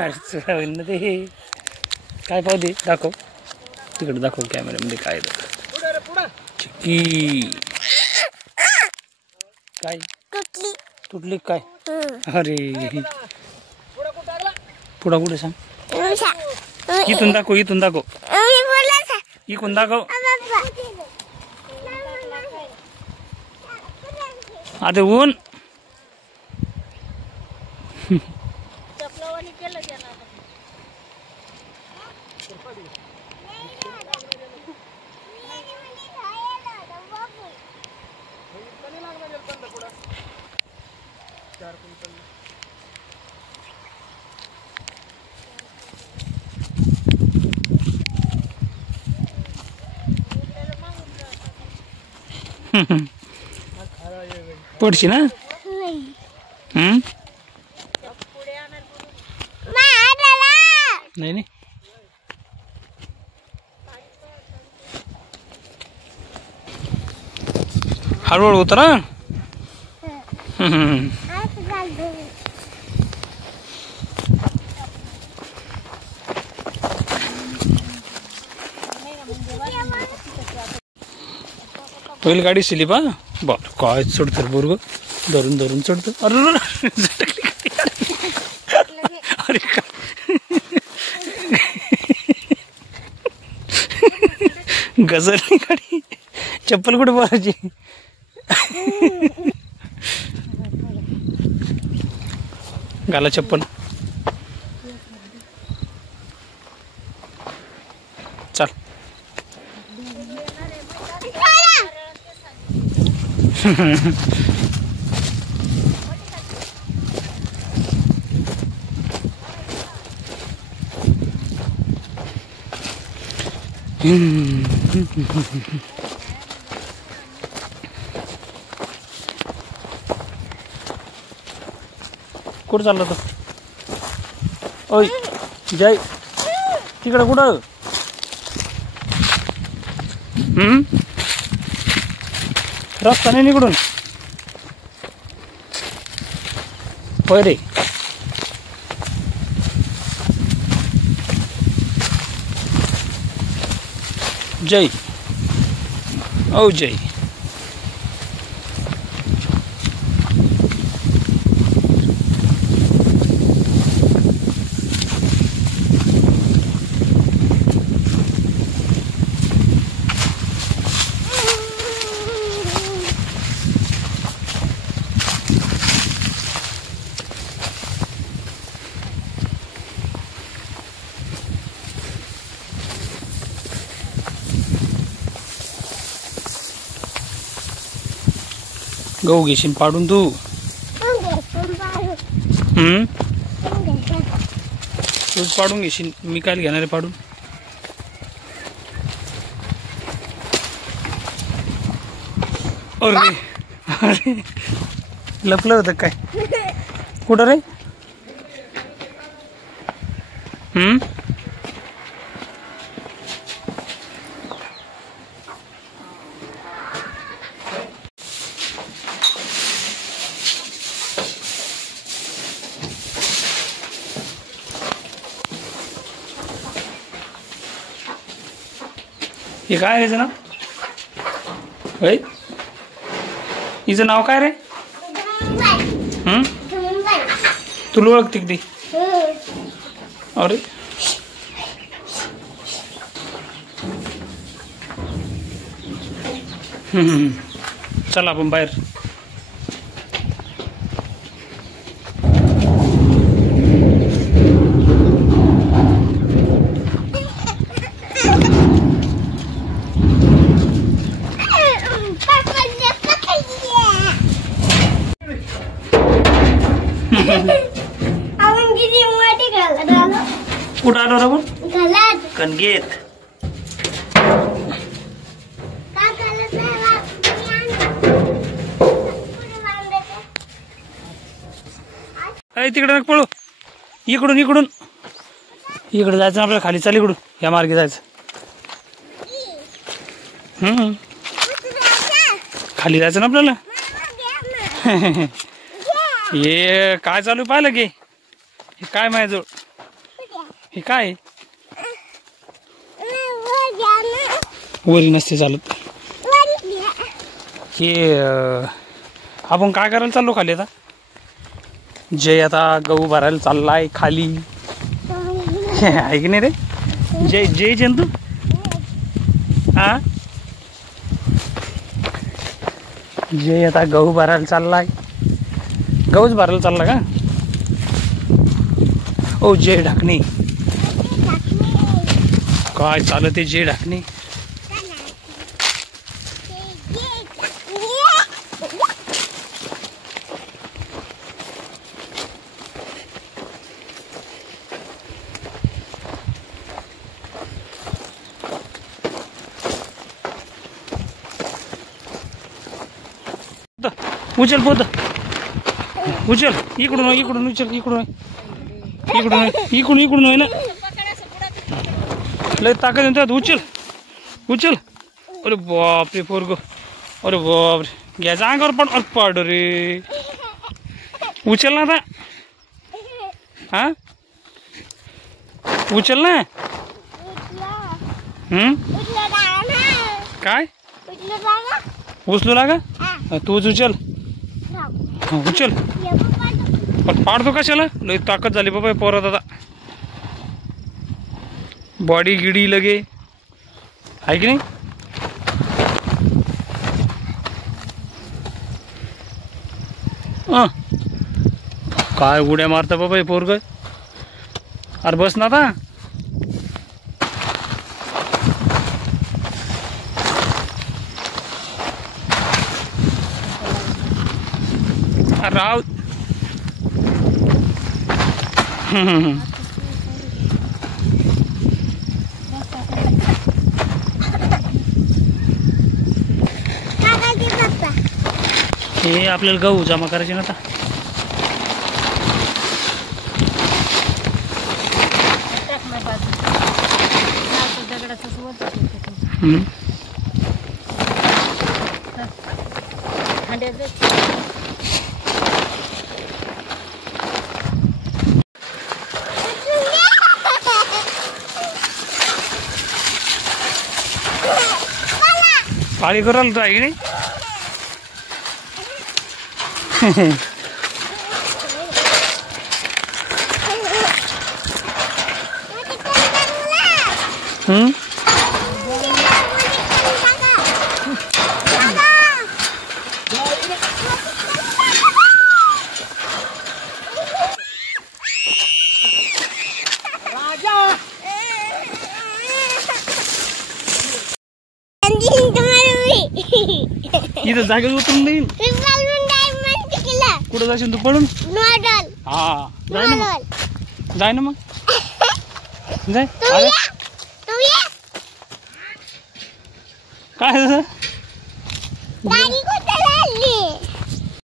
अरे ते काय पाहू दे, दाखव तिकडे, दाखव कॅमेऱ्यामध्ये काय चिक्की काय तुटली काय? अरे पुढा कुठे सांग, इथून दाखव, इथून दाखव, इकून दाखव. आता ऊन पडशी ना. नाही नाही हळूहळू उतरा. पहिली गाडी स्लिप. हा बर काय चढतो बरोबर, धरून धरून चढतो. अरे अरे गजरली गाडी. चप्पल कुठे बोलायची. घाला चप्पल. चल कुठं चाललं तर. ओय जय तिकडं कुठं. रस्ता नाही निकडून. होय रे. जय ओ जय. गहू घेशील पाडून तू. तूच पाडून घेशील, मी काय घेणार आहे पाडून. अरे अरे लपलं होतं काय. कुठं रे. हे काय ह्याचं नाव. होय हिचं नाव काय रे. तुला ओळखते की. अरे चला आपण बाहेर. कुठं आलो रे आपण. कणगेत. तिकडे पळू. इकडून इकडून इकडे जायचं आपल्याला. खाली चाल इकडून, या मार्गे जायचं. खाली जायचं ना आपल्याला. हे काय चालू पाहिलं की. हे काय माझ्याजवळ हे काय वरी नसते चालत. हे आपण काय करायला चाललो खाली आता? जय आता गहू भरायला चाललाय खाली. आहे की नाही रे? जय जय जंतू. हा जय आता गहू भरायला चाललाय. गहूच भरायला चालला का? ओ जय ढाकणे काय चालत आहे जय ढाकणे. उचल पोत उचल इकडून इकडून उचल इकडून इकडून इकडून इकडून आहे ना लय ताकद येतात. उचल उचल. अरे बापरे पोरगो. अरे बापरे घ्यायचा अंगावर पड. अरे पड रे. उचल ना आता. हा उचल ना. काय उचलू लागा? तूच उचल. उचल पण पाडतो कशाला? लय ताकद झाली बाबा पोरात आता. बॉडी गिडी लगे आहे की नाही? काय उड्या मारता बाबा हे पोरग. अरे बस ना आता. राव हे आपल्याला गहू जमा करायचे ना आता. पाळी करायला तर आहे की नाही? इथं जागेवर उतरून देईन. कुठं जाशील तू पडून? हा जाय ना मग. जाय ना मग जाय. काय